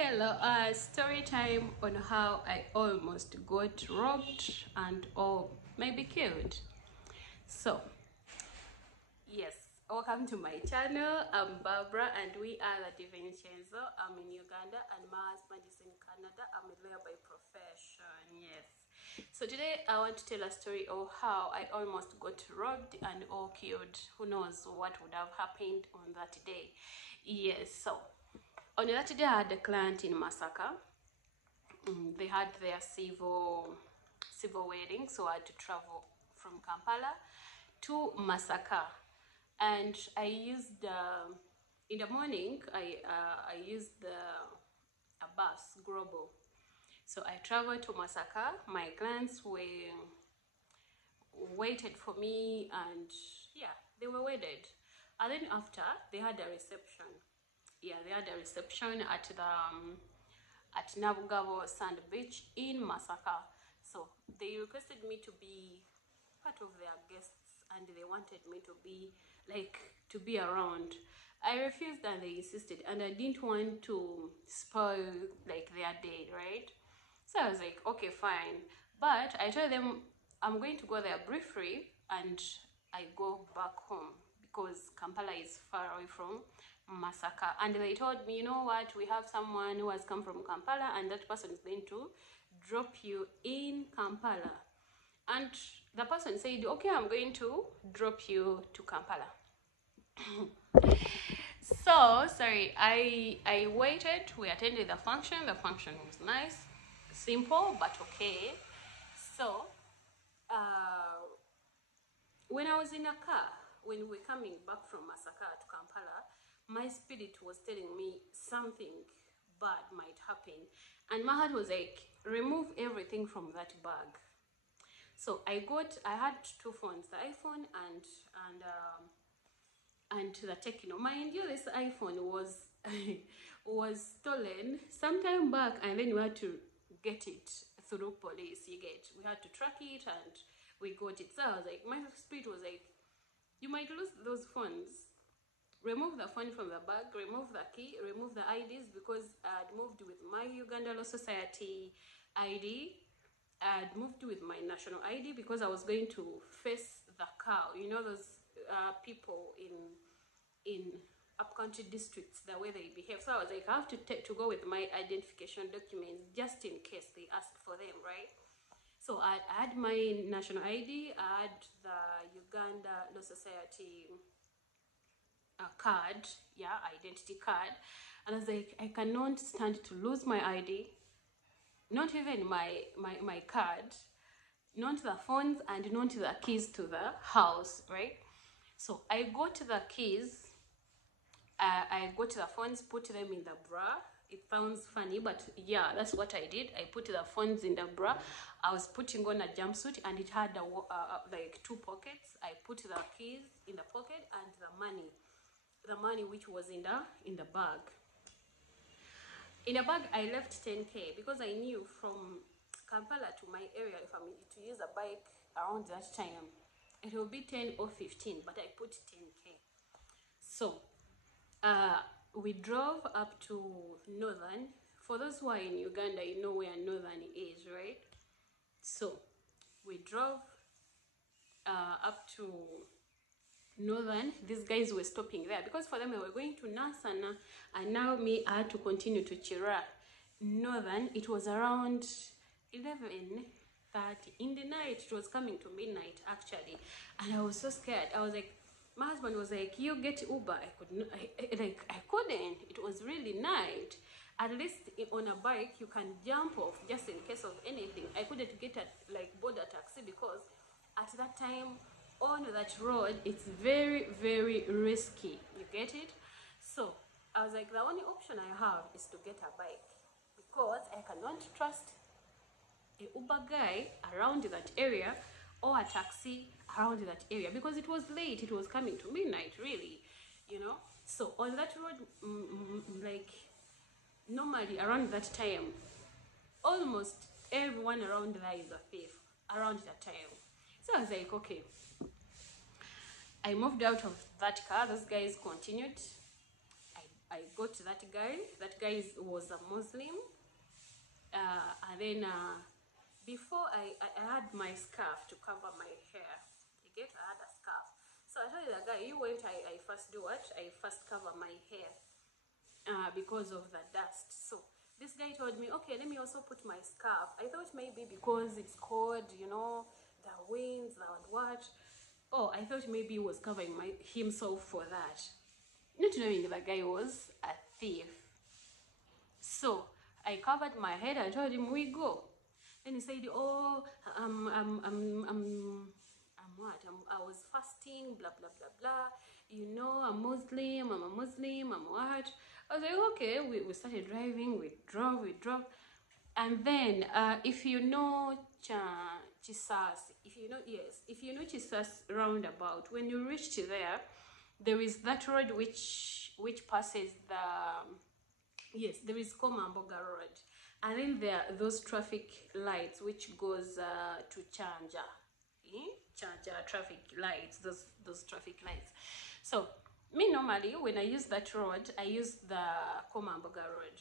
Hello, story time on how I almost got robbed and or maybe killed. So, yes, welcome to my channel. I'm Barbara and we are the Divincenzo. I'm in Uganda and my husband is in Canada. I'm a lawyer by profession, yes. So today I want to tell a story of how I almost got robbed and or killed. Who knows what would have happened on that day. Yes, so on that day I had a client in Masaka. They had their civil wedding, so I had to travel from Kampala to Masaka, and I used in the morning I used a bus global. So I traveled to Masaka. My clients were waited for me, and yeah, they were wedded. And then after they had a reception. Yeah, they had a reception at the at Nabugabo Sand Beach in Masaka. So they requested me to be part of their guests and they wanted me to be around. I refused and they insisted, and I didn't want to spoil their day, right? So I was like, okay, fine. But I told them I'm going to go there briefly and I go back home because Kampala is far away from Masaka. And they told me, you know what, we have someone who has come from Kampala and that person is going to drop you in Kampala. And the person said, okay, I'm going to drop you to Kampala. So sorry, I waited. We attended the function. The function was nice, simple but okay. So when I was in a car, when we were coming back from Masaka to Kampala, my spirit was telling me something bad might happen, and my heart was like, remove everything from that bag. So I had two phones, the iPhone and the Techno. Mind you, this iPhone was was stolen some time back, and then we had to get it through police. We had to track it and we got it. So I was like, my spirit was like, you might lose those phones. Remove the phone from the bag, remove the key, remove the IDs, because I had moved with my Uganda Law Society ID. I had moved with my national ID because I was going to face the cow. You know those people in upcountry districts, the way they behave. So I was like, I have to go with my identification documents just in case they ask for them, right? So I had my national ID, I had the Uganda Law Society card, yeah, identity card, and I was like, I cannot stand to lose my ID, not even my card, not the phones, and not the keys to the house, right? So I got the keys, I got the phones, put them in the bra. It sounds funny, but yeah, that's what I did. I put the phones in the bra. I was putting on a jumpsuit and it had like two pockets. I put the keys in the pocket and the money which was in the bag. In the bag I left 10k because I knew from Kampala to my area, if I'm to use a bike around that time, it will be 10 or 15, but I put 10k. So we drove up to Northern. For those who are in Uganda, you know where Northern is, right? So we drove up to Northern. These guys were stopping there because for them they were going to Nasana, and now me, I had to continue to Chira. Northern, it was around 11:30 in the night. It was coming to midnight actually, and I was so scared. I was like, my husband was like, you get Uber. I couldn't. It was really night. At least on a bike you can jump off just in case of anything. I couldn't get a board a taxi because at that time on that road it's very, very risky. You get it? So I was like, the only option I have is to get a bike because I cannot trust a Uber guy around that area or a taxi around that area because it was late. It was coming to midnight, really, you know. So on that road, normally around that time, almost everyone around there is a thief around that time. So I was like, okay. I moved out of that car. Those guys continued. I I got that guy. That guy was a Muslim. And then before I had my scarf to cover my hair. You get, I had a scarf. So I told the guy, you wait, I first do what? I first cover my hair because of the dust. So this guy told me, okay, let me also put my scarf. I thought maybe because it's cold, you know, the winds and what. Oh, I thought maybe he was covering himself for that. Not knowing the guy was a thief. So I covered my head. I told him, we go. Then he said, oh, I was fasting, blah, blah, blah, blah. You know, I'm a Muslim, I'm what? I was like, okay, we started driving, we drove. And then, if you know Chisas, if you know Chisas roundabout, when you reach there is that road which passes there is Komamboga Road. And then there are those traffic lights which goes to Chanja. Chanja traffic lights, those traffic lights. So, me normally, when I use that road, I use the Komamboga Road.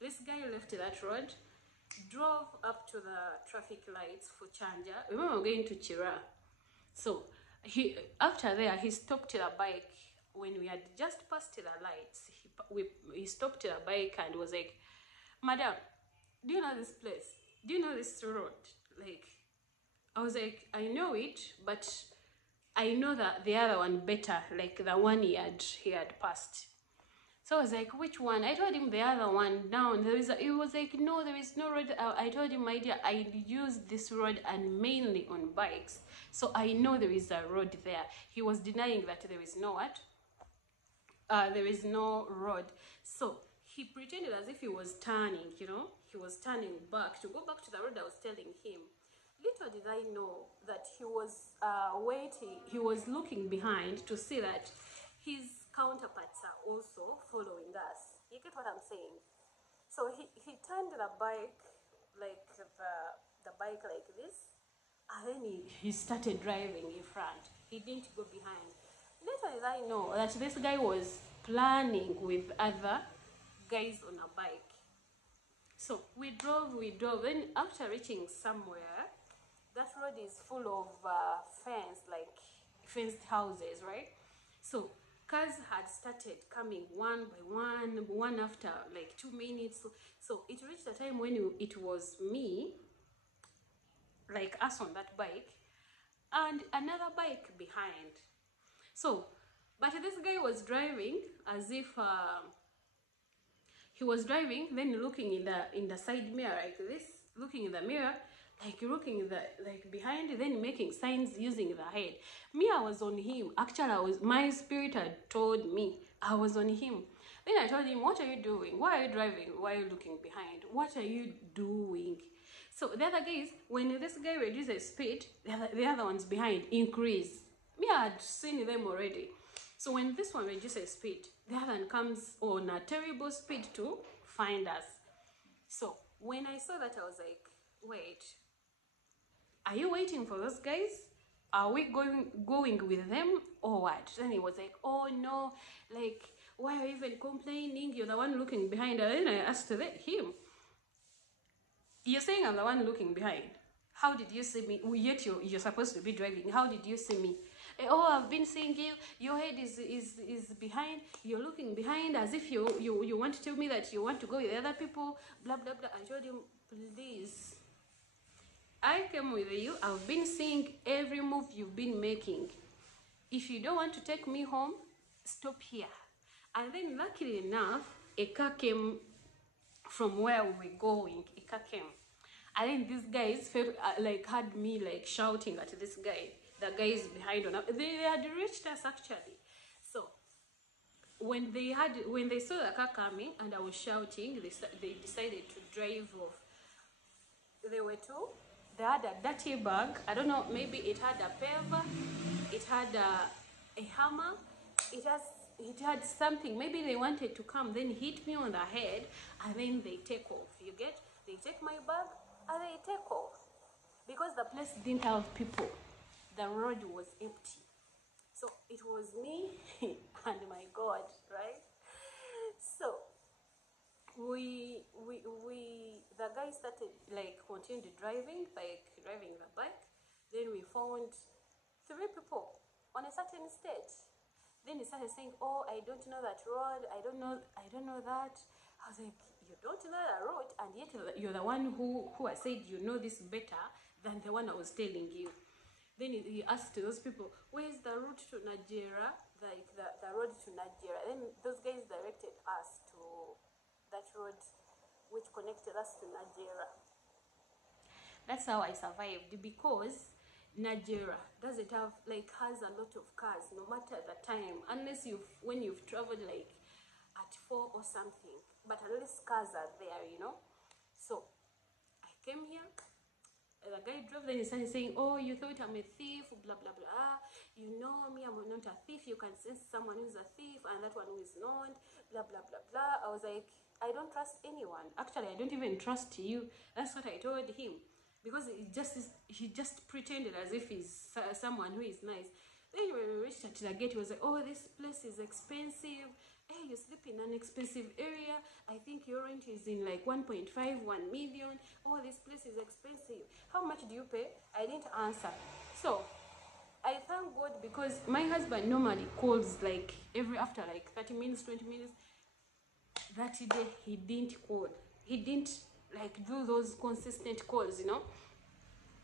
This guy left that road, drove up to the traffic lights for Chanja. Remember, I'm going to Chira. So, after there, he stopped the bike. When we had just passed the lights, he stopped the bike and was like, Madam, do you know this place? Do you know this road? Like, I was like, I know it, but I know that the other one better, like the one he had passed. So I was like, which one? I told him the other one down. He was like, no, there is no road. I told him, my dear, I use this road and mainly on bikes. So I know there is a road there. He was denying that there is no what? There is no road. So he pretended as if he was turning, you know. He was turning back to go back to the road I was telling him. Little did I know that he was waiting. He was looking behind to see that his counterparts are also following us. You get what I'm saying? So he turned the bike like the bike like this, and then he started driving in front. He didn't go behind. Little did I know that this guy was planning with other guys on a bike. So we drove. Then after reaching somewhere, that road is full of fenced houses, right? So cars had started coming one by one after like 2 minutes. So it reached a time when it was me, like us on that bike, and another bike behind. So, but this guy was driving as if he was driving, then looking in the side mirror like this, looking in the mirror, like looking in the behind, then making signs using the head. Me, I was on him. Actually, my spirit had told me I was on him. Then I told him, what are you doing? Why are you driving? Why are you looking behind? What are you doing? So the other guys, when this guy reduces speed, the other ones behind increase. Me, I had seen them already. So when this one reduces speed, the other one comes on a terrible speed to find us. So when I saw that, I was like, wait, are you waiting for those guys? Are we going with them or what? Then he was like, oh no, like, why are you even complaining? You're the one looking behind. And then I asked him, you're saying I'm the one looking behind. How did you see me? Yet you're supposed to be driving. How did you see me? Oh, I've been seeing you. Your head is behind. You're looking behind as if you want to tell me that you want to go with other people. Blah, blah, blah. I told him, please. I came with you. I've been seeing every move you've been making. If you don't want to take me home, stop here. And then luckily enough, a car came from where we were going. A car came. And then these guys felt had me shouting at this guy. The guys behind on us. They had reached us actually. So when they saw the car coming and I was shouting, they decided to drive off. There were two. They had a dirty bag. I don't know, maybe it had a paver, it had a hammer, it had something. Maybe they wanted to come, then hit me on the head, and then they take off. You get? They take my bag and they take off. Because the place didn't have people. The road was empty. So it was me and my God, right? the guy started like continued driving the bike. Then we found 3 people on a certain stage. Then he started saying, oh, I don't know that road, I don't know that. I was like, you don't know that road, and yet you're the one who I said you know this better than the one I was telling you. Then he asked those people, where's the route to Nigeria? Like the road to Nigeria. Then those guys directed us to that road which connected us to Nigeria. That's how I survived, because Nigeria doesn't have, like, has a lot of cars no matter the time, unless when you've traveled like at 4 or something, but at least cars are there, you know. So I came here, the guy drove, then he started saying, oh, you thought I'm a thief, blah blah blah, you know me, I'm not a thief, you can sense someone who's a thief and that one who is not, blah blah blah blah. I was like, I don't trust anyone. Actually, I don't even trust you. That's what I told him, because he just pretended as if he's someone who is nice. Then when we reached at the gate, he was like, oh, this place is expensive. Hey, you sleep in an expensive area. I think your rent is in like 1.5, 1 million. Oh, this place is expensive. How much do you pay? I didn't answer. So I thank God, because my husband normally calls like after like 30 minutes, 20 minutes. That day he didn't call. He didn't like do those consistent calls, you know.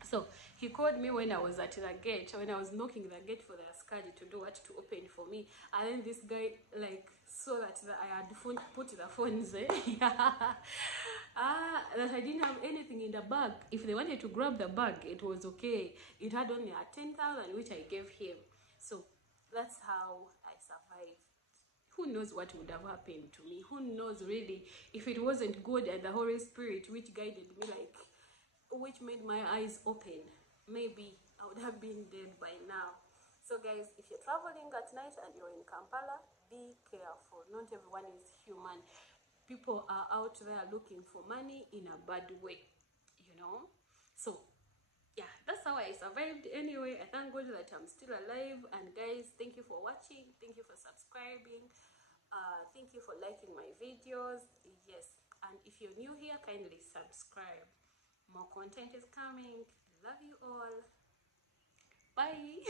So he called me when I was at the gate, when I was knocking the gate for the askari to do what, to open for me. And then this guy like saw that I had put the phones that I didn't have anything in the bag. If they wanted to grab the bag, it was okay. It had only a 10,000 which I gave him. So that's how I survived. Who knows what would have happened to me? Who knows really, if it wasn't God and the Holy Spirit which guided me, like, which made my eyes open, maybe I would have been dead by now. So guys, if you're traveling at night and you're in Kampala, be careful. Not everyone is human. People are out there looking for money in a bad way, you know. So yeah, that's how I survived. Anyway, I thank God that I'm still alive. And guys, thank you for watching, thank you for subscribing, thank you for liking my videos. Yes, and if you're new here, kindly subscribe. More content is coming. Love you all. Bye.